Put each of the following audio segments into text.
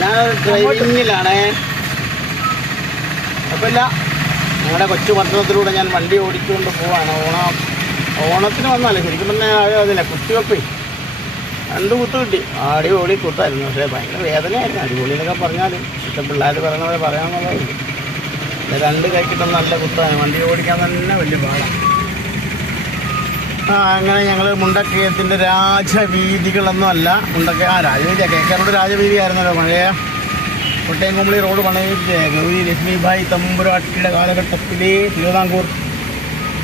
ഞാനൊരു ഡ്രൈവിങ്ങിലാണ്. കുഴപ്പമില്ല. ഞങ്ങളുടെ കൊച്ചു പട്ടണത്തിലൂടെ ഞാൻ വണ്ടി ഓടിച്ചുകൊണ്ട് പോവാണ്. ഓണത്തിന് വന്നാലേ ശരിക്കും പറഞ്ഞാൽ അതില്ല കുത്തിവെപ്പേ 2 കുത്ത് കിട്ടി. അടിപൊളി കുത്തായിരുന്നു. പക്ഷേ ഭയങ്കര വേദനയായിരുന്നു. അടിപൊളി എന്നൊക്കെ പറഞ്ഞാലും പക്ഷെ പിള്ളേർ പറയുന്നത് പറയാമെന്നുള്ളതായിരുന്നു. 2 കൈ കിട്ടുന്ന നല്ല കുത്താണ്. വണ്ടി ഓടിക്കാൻ തന്നെ വലിയ പാടാണ്. അങ്ങനെ ഞങ്ങൾ മുണ്ടക്കയത്തിൻ്റെ രാജവീതികളൊന്നും അല്ല. രാജവീതിയാണ്. കേക്കാരോട് രാജവീതിയായിരുന്നല്ലോ. പഴയ കോട്ടയം കുമളി റോഡ് പണിയിച്ച് ഗൗരി ലക്ഷ്മിഭായ് തമ്പുരാട്ടിയുടെ കാലഘട്ടത്തിൽ തിരുവിതാംകൂർ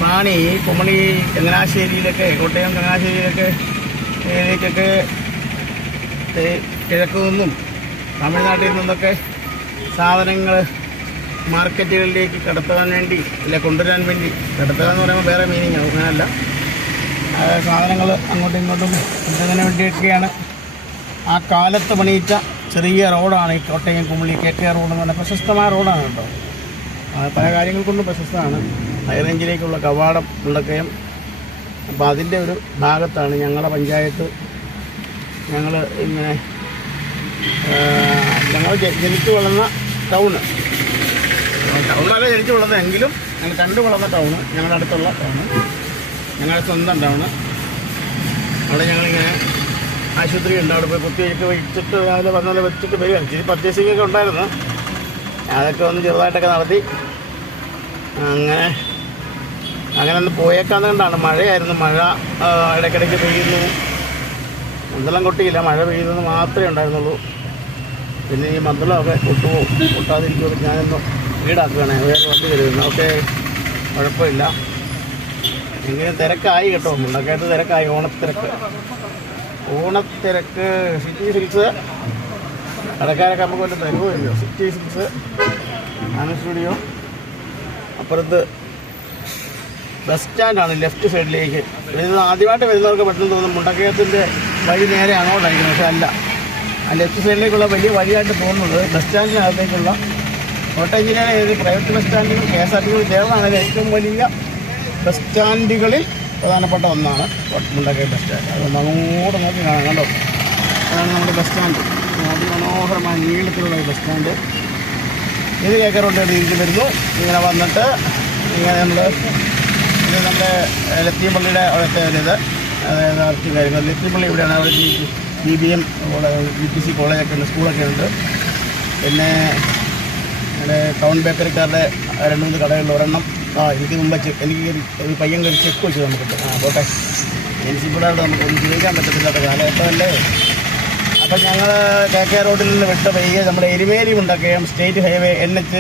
റാണി കുമളി ചങ്ങനാശ്ശേരിയിലൊക്കെ കോട്ടയം ചങ്ങനാശ്ശേരിയിലൊക്കെ ഏരിയയ്ക്കൊക്കെ കിഴക്ക് നിന്നും തമിഴ്നാട്ടിൽ നിന്നൊക്കെ സാധനങ്ങൾ മാർക്കറ്റുകളിലേക്ക് കടത്താൻ വേണ്ടി കൊണ്ടുവരാൻ വേണ്ടി, കടത്തുക എന്ന് പറയുമ്പോൾ വേറെ മീനിങ് അങ്ങനെയല്ല, സാധനങ്ങൾ അങ്ങോട്ടും ഇങ്ങോട്ടും കൊണ്ടുവരാൻ വേണ്ടിയൊക്കെയാണ്. ആ കാലത്ത് പണിയിച്ച ചെറിയ റോഡാണ് ഈ കോട്ടയം കുമളി KK റോഡ് എന്ന് പറഞ്ഞാൽ പ്രശസ്തമായ റോഡാണ് കേട്ടോ. പല കാര്യങ്ങൾക്കൊന്നും പ്രശസ്തമാണ്. ഹൈറേഞ്ചിലേക്കുള്ള കവാടം മുണ്ടക്കയം. അപ്പോൾ അതിൻ്റെ ഒരു ഭാഗത്താണ് ഞങ്ങളുടെ പഞ്ചായത്ത്. ഞങ്ങൾ ഇങ്ങനെ ഞങ്ങൾ ജനിച്ചു വളർന്ന ടൗണല്ല ജനിച്ചു വളർന്നത്, എങ്കിലും ഞങ്ങൾ കണ്ടു വളർന്ന ടൗണ്, ഞങ്ങളുടെ അടുത്തുള്ള ടൗണ്, ഞങ്ങളുടെ സ്വന്തം ടൗണ്. അവിടെ ഞങ്ങളിങ്ങനെ ആശുപത്രി ഉണ്ട്. അവിടെ പോയി കുത്തിയൊക്കെ വെച്ചിട്ട് രാവിലെ പറഞ്ഞ വെച്ചിട്ട് വരിക. ഇച്ചിരി പർച്ചേസിങ്ങൊക്കെ ഉണ്ടായിരുന്നു. അതൊക്കെ ഒന്ന് ചെറുതായിട്ടൊക്കെ നടത്തി അങ്ങനെ ഒന്ന് പോയേക്കാന്ന് കണ്ടാണ്. മഴയായിരുന്നു. മഴ ഇടയ്ക്കിടയ്ക്ക് പെയ്യുന്നു. മന്ദളം കൊട്ടിയില്ല, മഴ പെയ്യുന്നത് മാത്രമേ ഉണ്ടായിരുന്നുള്ളൂ. പിന്നെ ഈ മന്ദളമൊക്കെ പൊട്ടാതിരിക്കുമോ ഞാനൊന്ന് വീടാക്കുകയാണ്. വേറെ വണ്ടി വരുന്നു. ഓക്കെ, കുഴപ്പമില്ല. എങ്കിലും തിരക്കായി കേട്ടോ. മുണ്ടക്കയത്ത് തിരക്കായി. ഓണത്തിരക്ക് സിറ്റി സിൽക്സ് കടക്കാരൊക്കെ നമുക്ക് വല്ല തരുമല്ലോ. സിറ്റി സിൽക്സ് ആണ് സ്റ്റുഡിയോ. അപ്പുറത്ത് ബസ് സ്റ്റാൻഡാണ് ലെഫ്റ്റ് സൈഡിലേക്ക്. ഇത് ആദ്യമായിട്ട് വരുന്നവർക്ക് പെട്ടെന്ന് തോന്നും മുണ്ടക്കയത്തിൻ്റെ വഴി നേരെ അങ്ങോട്ടായിരിക്കും. പക്ഷെ അല്ല, ആ ലെഫ്റ്റ് സൈഡിലേക്കുള്ള വലിയ വഴിയായിട്ട് പോകുന്നത് ബസ് സ്റ്റാൻഡിനകത്തേക്കുള്ള കോട്ടയം ജില്ലയിലെ ഏത് പ്രൈവറ്റ് ബസ് സ്റ്റാൻഡുകൾ KSRTC ചേർന്നാണ് ഏറ്റവും വലിയ ബസ് സ്റ്റാൻഡുകളിൽ പ്രധാനപ്പെട്ട ഒന്നാണ് മുണ്ടക്കയം ബസ് സ്റ്റാൻഡ്. അതുകൊണ്ട് അങ്ങോട്ട് നോക്കി കാണാം. കണ്ടോ, അതാണ് നമ്മുടെ ബസ് സ്റ്റാൻഡ്. അതിമനോഹരമായ നീളത്തിലുള്ള ബസ് സ്റ്റാൻഡ്. ഇത് KK റോഡ് രീതിയിൽ വരുന്നു. ഇങ്ങനെ വന്നിട്ട് ഇങ്ങനെ ഇത് നമ്മുടെ ലത്തിയപ്പള്ളിയുടെ അവിടുത്തെ ഇത്, അതായത് കുറച്ച് കാര്യങ്ങൾ. ലത്തിയപ്പള്ളി ഇവിടെയാണ്. അവിടെ BBM UPC കോളേജൊക്കെ ഉണ്ട്, സ്കൂളൊക്കെ ഉണ്ട്. പിന്നെ ഇവിടെ ടൗൺ ബേക്കറിക്കാരുടെ 2-3 കടകളിൽ ഒരെണ്ണം. എനിക്ക് മുമ്പ് എനിക്ക് ഒരു പയ്യൻ കയറി ചെക്ക് വെച്ചു നമുക്കിട്ട്. പോട്ടെ, മുനിസിപ്പലായിട്ട് നമുക്കൊന്നും ചോദിക്കാൻ പറ്റത്തില്ലാത്ത കാലഘട്ടമല്ലേ. അപ്പം ഞങ്ങൾ KK റോഡിൽ നിന്ന് വിട്ട് പയ്യെ നമ്മുടെ Erumeli Mundakkayam state highway NH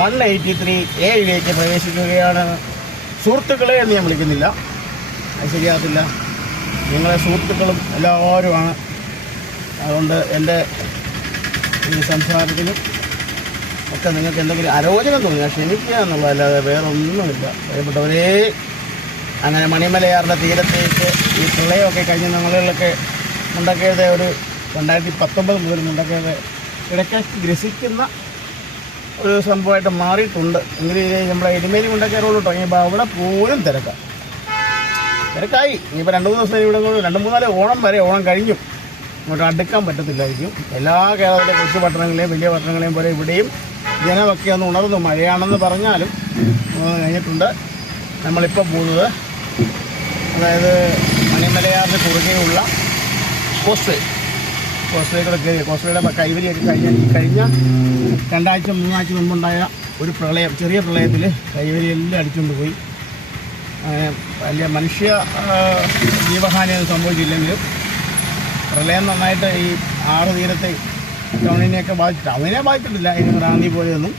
183A പ്രവേശിക്കുകയാണ്. സുഹൃത്തുക്കളെ എന്ന് ഞാൻ വിളിക്കുന്നില്ല, അത് ശരിയാകത്തില്ല. നിങ്ങളെ സുഹൃത്തുക്കളും എല്ലാവരുമാണ്. അതുകൊണ്ട് എൻ്റെ ഈ സംസാരത്തിനും ഒക്കെ നിങ്ങൾക്ക് എന്തെങ്കിലും അരോചനം തോന്നിയാൽ ക്ഷമിക്കുക എന്നുള്ളതല്ലാതെ വേറെ ഒന്നുമില്ല. പ്രിയപ്പെട്ടവരേ, അങ്ങനെ മണിമലയാറിൻ്റെ തീരത്തേക്ക് ഈ പ്രളയമൊക്കെ കഴിഞ്ഞ നാളുകളിലൊക്കെ മുണ്ടക്കയത്തെ ഒരു 2019 മുതൽ മുണ്ടക്കയത്തെ ഇടയ്ക്ക് ഗ്രസിക്കുന്ന ഒരു സംഭവമായിട്ട് മാറിയിട്ടുണ്ട്. എങ്കിലും നമ്മുടെ എരുമേലി മുണ്ടക്കയ റോഡ് തുടങ്ങിയപ്പോൾ അവിടെ പോലും തിരക്കായി. ഇനിയിപ്പോൾ 2-3 ദിവസം ഇവിടെ 2-3 ഓണം വരെ, ഓണം കഴിഞ്ഞു ഇങ്ങോട്ട് അടുക്കാൻ പറ്റത്തില്ലായിരിക്കും. എല്ലാ കേരളത്തിലെ കൊച്ചു പട്ടണങ്ങളെയും വലിയ പട്ടണങ്ങളെയും പോലെ ഇവിടെയും ജനമൊക്കെ ഒന്ന് ഉണർന്നു. മഴയാണെന്ന് പറഞ്ഞാലും കഴിഞ്ഞിട്ടുണ്ട്. നമ്മളിപ്പോൾ പോകുന്നത് അതായത് മണിമലയാറിന് കുറുകെയുള്ള കോസ്റ്റ് വേയുടെ കയറി. കോസ്റ്റ്വേയുടെ കൈവരിയൊക്കെ കഴിഞ്ഞ 2 ആഴ്ച 3 ആഴ്ച മുമ്പുണ്ടായ ഒരു പ്രളയം, ചെറിയ പ്രളയത്തിൽ കൈവരിയെല്ലാം അടിച്ചുകൊണ്ട് പോയി. വലിയ മനുഷ്യ ജീവഹാനിയൊന്നും സംഭവിച്ചില്ലെങ്കിലും പ്രളയം നന്നായിട്ട് ഈ 6 തീരത്തെ ടൗണിനെയൊക്കെ ബാധിച്ചിട്ട്, അവനെ ബാധിച്ചിട്ടില്ല. ഇനി റാന്നി പോലെയൊന്നും.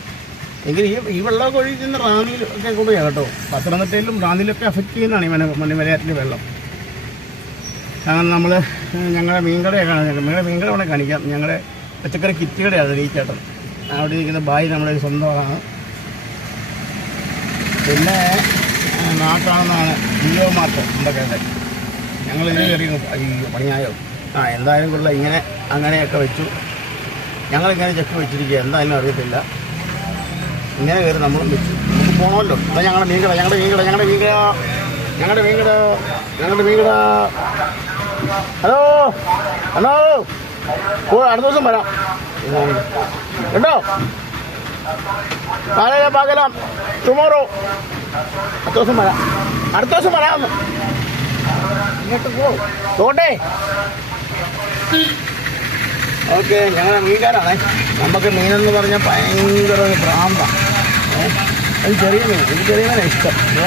എങ്കിലും ഈ വെള്ളമൊക്കെ ഒഴിക്കുന്ന റാന്നിയിലൊക്കെ കൂടിയാണ് കേട്ടോ. പത്തനംതിട്ടയിലും റാന്നിയിലൊക്കെ അഫക്റ്റ് ചെയ്യുന്നതാണ് ഈ മണിമലയാറ്റിലെ വെള്ളം. കാരണം നമ്മൾ ഞങ്ങളുടെ മീൻകടയാണ്. ഞങ്ങളുടെ മീൻകട അവിടെ കാണിക്കാം. ഞങ്ങളുടെ പച്ചക്കറി കിറ്റുകടയാണ് ഈ ചേട്ടൻ. അവിടെ ഇരിക്കുന്ന ബായി നമ്മുടെ സ്വന്തമാണ്. പിന്നെ ആ കാണുന്നതാണ് ജിയോ മാർട്ട് ഉണ്ടൊക്കെ. ഞങ്ങൾ ഇതിന് കയറിയിരുന്നു. അയ്യോ പണിയായോ. എന്തായാലും കൊള്ള ഇങ്ങനെ അങ്ങനെയൊക്കെ വെച്ചു. ഞങ്ങളിങ്ങനെ ചെക്ക് വെച്ചിരിക്കുക. എന്തായാലും അറിയത്തില്ല. ഇങ്ങനെ കയറി നമ്മളും വെച്ചു. നമുക്ക് പോകണമല്ലോ. എന്നാൽ ഞങ്ങളുടെ മീൻകട ഹലോ അടുത്ത ദിവസം വരാം. കേട്ടോ. നാളെ പകലാം ടുമോറോ. അടുത്ത ദിവസം വരാം. അടുത്ത ദിവസം വരാമെന്ന്. ഇങ്ങോട്ട് പോട്ടെ. ഓക്കെ, ഞങ്ങൾ മീൻകാരാണേ. നമുക്ക് മീനെന്ന് പറഞ്ഞാൽ ഭയങ്കര ഭ്രാന്താണ്. അത് ചെറിയ മീൻ, എനിക്ക് ചെറിയ മീനാണ് ഇഷ്ടം.